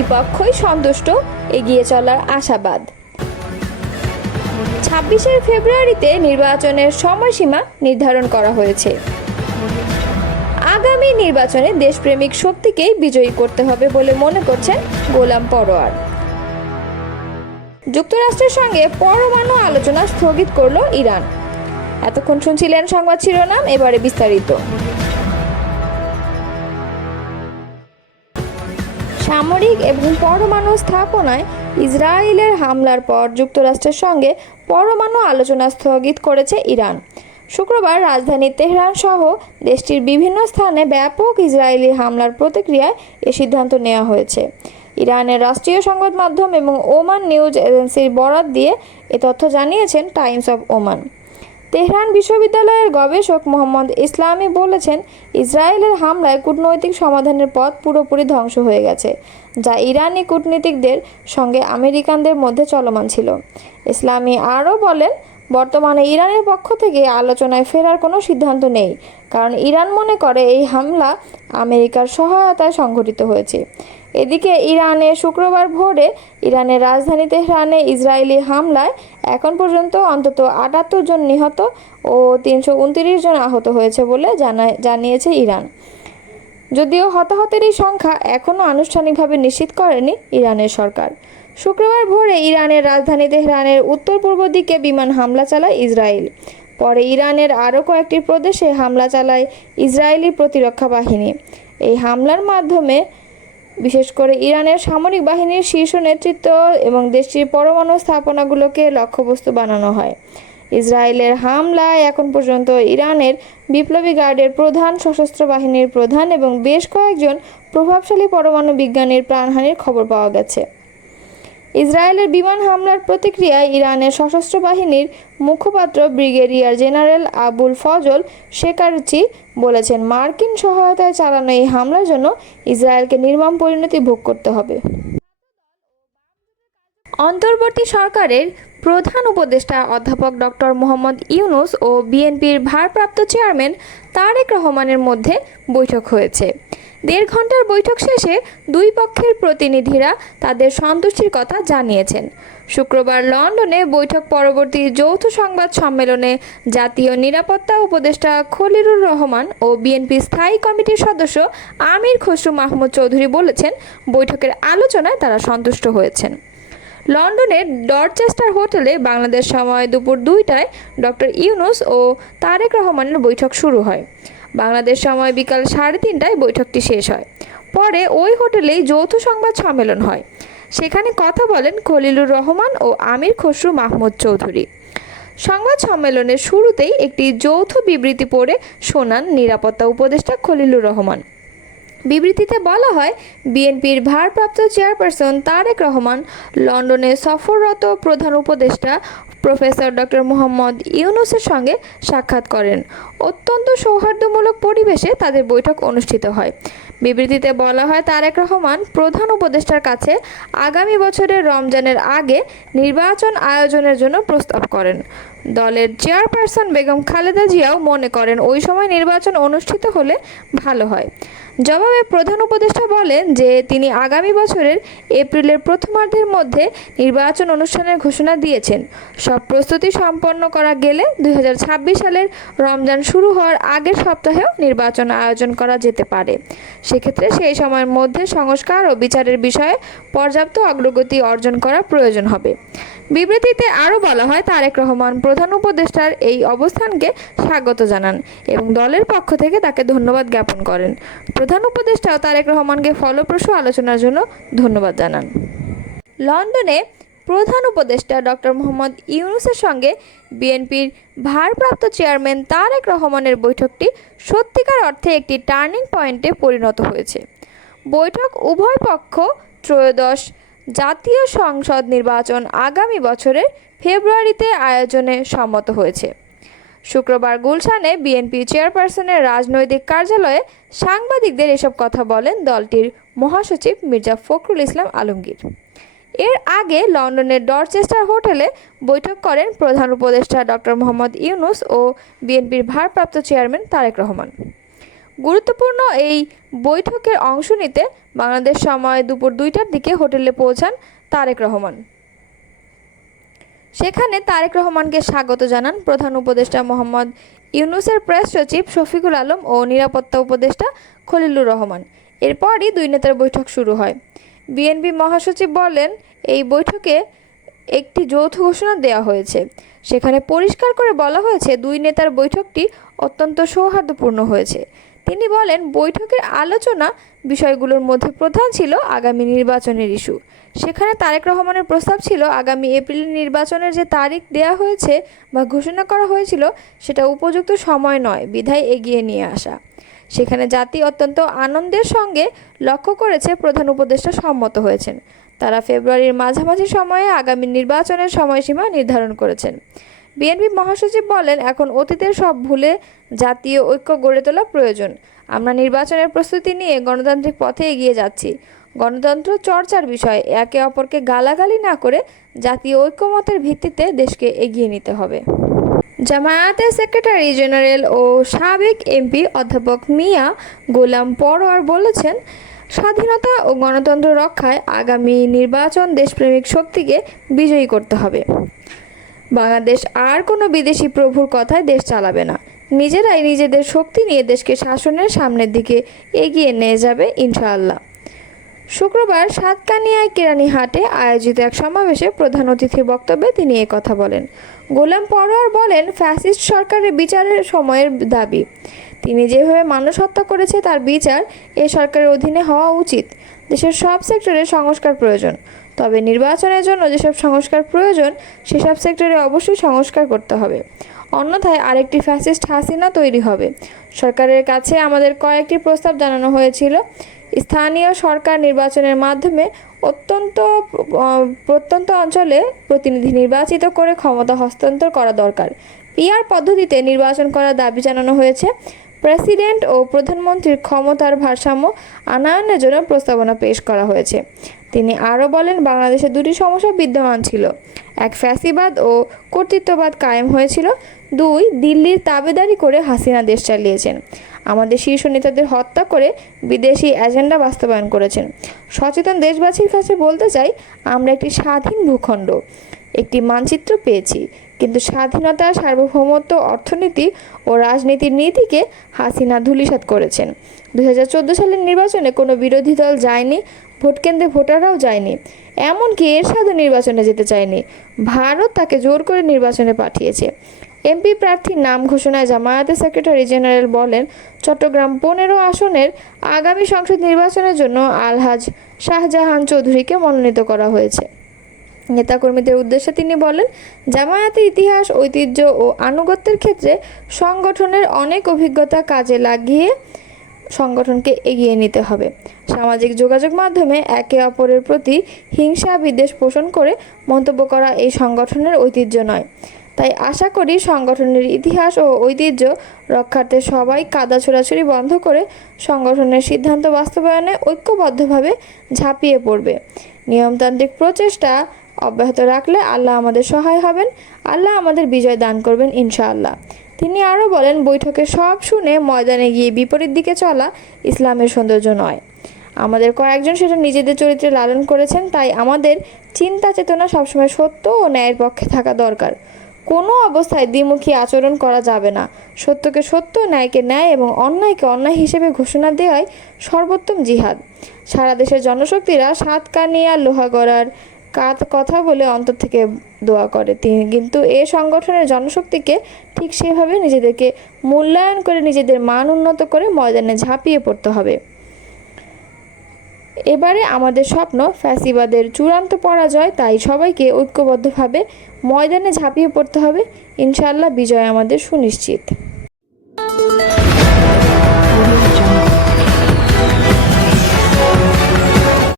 দুই পক্ষই সন্তুষ্ট, এগিয়ে চলার আশাবাদ। 26 ফেব্রুয়ারিতে নির্বাচনের সময়সীমা নির্ধারণ করা হয়েছে। আগামী নির্বাচনে দেশপ্রেমিক শক্তিকেই বিজয়ী করতে হবে বলে মনে করছেন গোলাম পরোয়ার। যুক্তরাষ্ট্রের সঙ্গে পরমাণু আলোচনা স্থগিত করল ইরান। এতক্ষণ শুনছিলেন সংবাদ শিরোনাম, এবারে বিস্তারিত। সামরিক এবং পরমাণু স্থাপনায় ইসরায়েলের হামলার পর যুক্তরাষ্ট্রের সঙ্গে পরমাণু আলোচনা স্থগিত করেছে ইরান। শুক্রবার রাজধানী তেহরান সহ দেশটির বিভিন্ন স্থানে ব্যাপক ইসরায়েলি হামলার প্রতিক্রিয়ায় এ সিদ্ধান্ত নেওয়া হয়েছে। ইরানের রাষ্ট্রীয় সংবাদ মাধ্যম এবং ওমান নিউজ এজেন্সির বরাত দিয়ে এ তথ্য জানিয়েছেন টাইমস অব ওমান। তেহরান বিশ্ববিদ্যালয়ের গবেষক মোহাম্মদ ইসলামি বলেছেন, ইসরায়েলের হামলায় কূটনৈতিক সমাধানের পথ পুরোপুরি ধ্বংস হয়ে গেছে, যা ইরানি কূটনীতিকদের সঙ্গে আমেরিকানদের মধ্যে চলমান ছিল। ইসলামি আরও বলেন, বর্তমানে ইরানের পক্ষ থেকে আলোচনায় ফেরার কোনো সিদ্ধান্ত নেই, কারণ ইরান মনে করে এই হামলা আমেরিকার সহায়তায় সংঘটিত হয়েছে। এদিকে ইরানে শুক্রবার ভোরে ইরানের রাজধানী তেহরানে ইসরায়েলি হামলায় এখন পর্যন্ত অন্তত 78 জন নিহত ও 329 জন আহত হয়েছে বলে জানিয়েছে ইরান। যদিও হতাহতের এই সংখ্যা এখনও আনুষ্ঠানিকভাবে নিশ্চিত করেনি ইরানের সরকার। শুক্রবার ভোরে ইরানের রাজধানী তেহরানের উত্তর পূর্ব দিকে বিমান হামলা চালায় ইসরায়েল। পরে ইরানের আরও কয়েকটি প্রদেশে হামলা চালায় ইসরায়েলি প্রতিরক্ষা বাহিনী। এই হামলার মাধ্যমে বিশেষ করে ইরানের সামরিক বাহিনীর শীর্ষ নেতৃত্ব এবং দেশটির পরমাণু স্থাপনাগুলোকে লক্ষ্যবস্তু বানানো হয়। ইসরায়েলের হামলায় এখন পর্যন্ত ইরানের বিপ্লবী গার্ডের প্রধান, সশস্ত্র বাহিনীর প্রধান এবং বেশ কয়েকজন প্রভাবশালী পরমাণু বিজ্ঞানীর প্রাণহানির খবর পাওয়া গেছে। ইসরায়েলের বিমান হামলার প্রতিক্রিয়ায় ইরানের সশস্ত্র বাহিনীর মুখপাত্র ব্রিগেডিয়ার জেনারেল আবুল ফজল শেকারচি বলেছেন, মার্কিন সহায়তায় চালানো এই হামলার জন্য ইসরায়েলকে নির্মম পরিণতি ভোগ করতে হবে। অন্তর্বর্তী সরকারের প্রধান উপদেষ্টা অধ্যাপক ডক্টর মোহাম্মদ ইউনূস ও বিএনপির ভারপ্রাপ্ত চেয়ারম্যান তারেক রহমানের মধ্যে বৈঠক হয়েছে। 1.5 ঘন্টার বৈঠক শেষে দুই পক্ষের প্রতিনিধিরা তাদের সন্তুষ্টির কথা জানিয়েছেন। শুক্রবার লন্ডনে বৈঠক পরবর্তী যৌথ সংবাদ সম্মেলনে জাতীয় নিরাপত্তা উপদেষ্টা খলিলুর রহমান ও বিএনপি স্থায়ী কমিটির সদস্য আমির খসরু মাহমুদ চৌধুরী বলেছেন, বৈঠকের আলোচনায় তারা সন্তুষ্ট হয়েছেন। লন্ডনের ডরচেস্টার হোটেলে বাংলাদেশ সময় দুপুর 2টায় ডক্টর ইউনূস ও তারেক রহমানের বৈঠক শুরু হয়। বাংলাদেশ সময় বিকাল 3:30টায় বৈঠকটি শেষ হয়। পরে ওই হোটেলেই যৌথ সংবাদ সম্মেলন হয়। সেখানে কথা বলেন খলিলুর রহমান ও আমির খসরু মাহমুদ চৌধুরী। সংবাদ সম্মেলনের শুরুতেই একটি যৌথ বিবৃতি পড়ে শোনান নিরাপত্তা উপদেষ্টা খলিলুর রহমান। বিবৃতিতে বলা হয়, বিএনপির ভারপ্রাপ্ত চেয়ারপারসন তারেক রহমান লন্ডনে সফররত প্রধান উপদেষ্টা প্রফেসর ডক্টর মোহাম্মদ ইউনূসের সঙ্গে সাক্ষাৎ করেন। অত্যন্ত সৌহার্দ্যমূলক পরিবেশে তাদের বৈঠক অনুষ্ঠিত হয়। বিবৃতিতে বলা হয়, তারেক রহমান প্রধান উপদেষ্টার কাছে আগামী বছরের রমজানের আগে নির্বাচন আয়োজনের জন্য প্রস্তাব করেন। দলের চেয়ারপারসন বেগম খালেদা জিয়াও মনে করেন ওই সময় নির্বাচন অনুষ্ঠিত হলে ভালো হয়। জবাবে প্রধান উপদেষ্টা বলেন যে তিনি আগামী বছরের এপ্রিলের প্রথমার্ধের মধ্যে নির্বাচন অনুষ্ঠানের ঘোষণা দিয়েছেন। সব প্রস্তুতি সম্পন্ন করা গেলে 2026 সালের রমজান শুরু হওয়ার আগের সপ্তাহেও নির্বাচন আয়োজন করা যেতে পারে। সেক্ষেত্রে সেই সময়ের মধ্যে সংস্কার ও বিচারের বিষয়ে পর্যাপ্ত অগ্রগতি অর্জন করা প্রয়োজন হবে। বিবৃতিতে আরও বলা হয়, তারেক রহমান প্রধান উপদেষ্টার এই অবস্থানকে স্বাগত জানান এবং দলের পক্ষ থেকে তাকে ধন্যবাদ জ্ঞাপন করেন। প্রধান উপদেষ্টাও তারেক রহমানকে ফলপ্রসূ আলোচনার জন্য ধন্যবাদ জানান। লন্ডনে প্রধান উপদেষ্টা ডক্টর মোহাম্মদ ইউনূসের সঙ্গে বিএনপির ভারপ্রাপ্ত চেয়ারম্যান তারেক রহমানের বৈঠকটি সত্যিকার অর্থে একটি টার্নিং পয়েন্টে পরিণত হয়েছে। বৈঠক উভয় পক্ষ ত্রয়োদশ জাতীয় সংসদ নির্বাচন আগামী বছরের ফেব্রুয়ারিতে আয়োজনে সম্মত হয়েছে। শুক্রবার গুলশানে বিএনপি চেয়ারপারসনের রাজনৈতিক কার্যালয়ে সাংবাদিকদের এসব কথা বলেন দলটির মহাসচিব মির্জা ফখরুল ইসলাম আলমগীর। এর আগে লন্ডনের ডরচেস্টার হোটেলে বৈঠক করেন প্রধান উপদেষ্টা ডক্টর মোহাম্মদ ইউনূস ও বিএনপির ভারপ্রাপ্ত চেয়ারম্যান তারেক রহমান। গুরুত্বপূর্ণ এই বৈঠকের অংশ নিতে বাংলাদেশ সময় দুপুর 2টার দিকে হোটেলে পৌঁছান তারেক রহমান। সেখানে তারেক রহমানকে স্বাগত জানান প্রধান উপদেষ্টা মোহাম্মদ ইউনূসের প্রেস সচিব শফিকুল আলম ও নিরাপত্তা উপদেষ্টা খলিলুর রহমান। এরপরই দুই নেতার বৈঠক শুরু হয়। বিএনপি মহাসচিব বলেন, এই বৈঠকে একটি যৌথ ঘোষণা দেওয়া হয়েছে। সেখানে পরিষ্কার করে বলা হয়েছে দুই নেতার বৈঠকটি অত্যন্ত সৌহার্দ্যপূর্ণ হয়েছে। তিনি বলেন, বৈঠকের আলোচনা বিষয়গুলোর মধ্যে প্রধান ছিল আগামী নির্বাচনের ইস্যু। সেখানে তারেক রহমানের প্রস্তাব ছিল আগামী এপ্রিলে নির্বাচনের যে তারিখ দেয়া হয়েছে বা ঘোষণা করা হয়েছিল সেটা উপযুক্ত সময় নয়, বিধায় এগিয়ে নিয়ে আসা। সেখানে জাতি অত্যন্ত আনন্দের সঙ্গে লক্ষ্য করেছে প্রধান উপদেষ্টা সম্মত হয়েছেন। তারা ফেব্রুয়ারির মাঝামাঝি সময়ে আগামী নির্বাচনের সময়সীমা নির্ধারণ করেছেন। বিএনপি মহাসচিব বলেন, এখন অতীতের সব ভুলে জাতীয় ঐক্য গড়ে তোলা প্রয়োজন। আমরা নির্বাচনের প্রস্তুতি নিয়ে গণতান্ত্রিক পথে এগিয়ে যাচ্ছি। গণতন্ত্র চর্চার বিষয়, একে অপরকে গালাগালি না করে জাতীয় ঐক্যমতের ভিত্তিতে দেশকে এগিয়ে নিতে হবে। জামায়াতের সেক্রেটারি জেনারেল ও সাবেক এমপি অধ্যাপক মিয়া গোলাম পরোয়ার বলেছেন, স্বাধীনতা ও গণতন্ত্র রক্ষায় আগামী নির্বাচন দেশপ্রেমিক শক্তিকে বিজয়ী করতে হবে। বাংলাদেশ আর কোনো বিদেশি প্রভুর কথায় দেশ চালাবে না। নিজেরাই নিজেদের শক্তি নিয়ে দেশকে শাসনের সামনের দিকে এগিয়ে নিয়ে যাবে ইনশাআল্লাহ। শুক্রবার সাতকানিয়ায় কেরানীহাটে আয়োজিত এক সমাবেশে প্রধান অতিথির বক্তব্যে তিনি কথা বলেন। গোলাম পরোয়ার বলেন, ফ্যাসিস্ট সরকারের বিচারের সময়ের দাবি। তিনি যেভাবে মানুষ হত্যা করেছে তার বিচার এ সরকারের অধীনে হওয়া উচিত। দেশের সব সেক্টরে সংস্কার প্রয়োজন, তবে নির্বাচনের জন্য যেসব সংস্কার প্রয়োজন সেসব সেক্টরে অবশ্যই সংস্কার করতে হবে, অন্যথায় আরেকটি ফ্যাসিস্ট হাসিনা তৈরি হবে। সরকারের কাছে আমাদের কয়েকটি প্রস্তাব জানানো হয়েছিল। স্থানীয় সরকার নির্বাচনের মাধ্যমে প্রত্যন্ত অঞ্চলে প্রতিনিধি নির্বাচিত করে ক্ষমতা হস্তান্তর করা দরকার। পিআর পদ্ধতিতে নির্বাচন করার দাবি জানানো হয়েছে। প্রেসিডেন্ট ও প্রধানমন্ত্রীর ক্ষমতার ভারসাম্য আনয়নের জন্য প্রস্তাবনা পেশ করা হয়েছে। তিনি আরও বলেন, বাংলাদেশে দুটি সমস্যা বিদ্যমান ছিল। এক, ফ্যাসিবাদ ও কর্তৃত্ববাদ কায়েম হয়েছিল। দুই, দিল্লির তাবেদারি করে হাসিনা দেশ চালিয়েছেন, আমাদের শীর্ষ নেতাদের হত্যা করে বিদেশি এজেন্ডা বাস্তবায়ন করেছেন। সচেতন দেশবাসীর কাছে বলতে চাই, আমরা একটি স্বাধীন ভূখণ্ড, একটি মানচিত্র পেয়েছি, কিন্তু স্বাধীনতা, সার্বভৌমত্ব, অর্থনীতি ও রাজনীতির নীতিকে হাসিনা ধূলিসাৎ করেছেন। 2014 সালের নির্বাচনে কোনো বিরোধী দল যায়নি, ভোটকেন্দ্রে ভোটাররাও যায়নি, এমনকি এরশাদও নির্বাচনে যেতে চায়নি। ভারত তাকে জোর করে নির্বাচনে পাঠিয়েছে। এমপি প্রার্থীর নাম ঘোষণায় জামায়াতের সেক্রেটারি জেনারেল বলেন, চট্টগ্রাম 15 আসনের আগামী সংসদ নির্বাচনের জন্য আলহাজ শাহজাহান চৌধুরীকে মনোনীত করা হয়েছে। নেতাকর্মীদের উদ্দেশ্যে তিনি বলেন, জামায়াতের ইতিহাস, ঐতিহ্য ও আনুগত্যের ক্ষেত্রে সংগঠনের অনেক অভিজ্ঞতা কাজে লাগিয়ে সংগঠনকে এগিয়ে নিতে হবে। সামাজিক যোগাযোগ মাধ্যমে একে অপরের প্রতি হিংসা বিদ্বেষ পোষণ করে মন্তব্য করা এই সংগঠনের ঐতিহ্য নয়। তাই আশা করি সংগঠনের ইতিহাস ও ঐতিহ্য রক্ষার্থে সবাই কাদা ছোড়াছুড়ি বন্ধ করে সংগঠনের সিদ্ধান্ত বাস্তবায়নে ঐক্যবদ্ধভাবে ঝাঁপিয়ে পড়বে। নিয়মতান্ত্রিক প্রচেষ্টা অব্যাহত রাখলে আল্লাহ আমাদের সহায় হবেন, আল্লাহ আমাদের বিজয় দান করবেন ইনশাআল্লাহ। তিনি আরও বলেন, বৈঠকে সব শুনে ময়দানে গিয়ে বিপরীত দিকে চলা ইসলামের সৌন্দর্য নয়। আমাদের কয়েকজন সেটা নিজেদের চরিত্রে লালন করেছেন, তাই আমাদের চিন্তা চেতনা সবসময় সত্য ও ন্যায়ের পক্ষে থাকা দরকার। কোনো অবস্থায় দ্বিমুখী আচরণ করা যাবে না। সত্যকে সত্য, ন্যায়কে ন্যায় এবং অন্যায়কে অন্যায় হিসেবে ঘোষণা দেওয়াই সর্বোত্তম জিহাদ। সারা দেশের জনশক্তিরা সাতকানিয়া লোহাগড়ার কথা বলে অন্তর থেকে দোয়া করে, কিন্তু এ সংগঠনের জনশক্তিকে ঠিক সেভাবে নিজেদেরকে মূল্যায়ন করে নিজেদের মান উন্নত করে ময়দানে ঝাঁপিয়ে পড়তে হবে। এবারে আমাদের স্বপ্ন ফ্যাসিবাদের চূড়ান্ত পরাজয়, তাই সবাইকে ঐক্যবদ্ধভাবে ময়দানে ঝাঁপিয়ে পড়তে হবে। ইনশাআল্লাহ বিজয় আমাদের সুনিশ্চিত।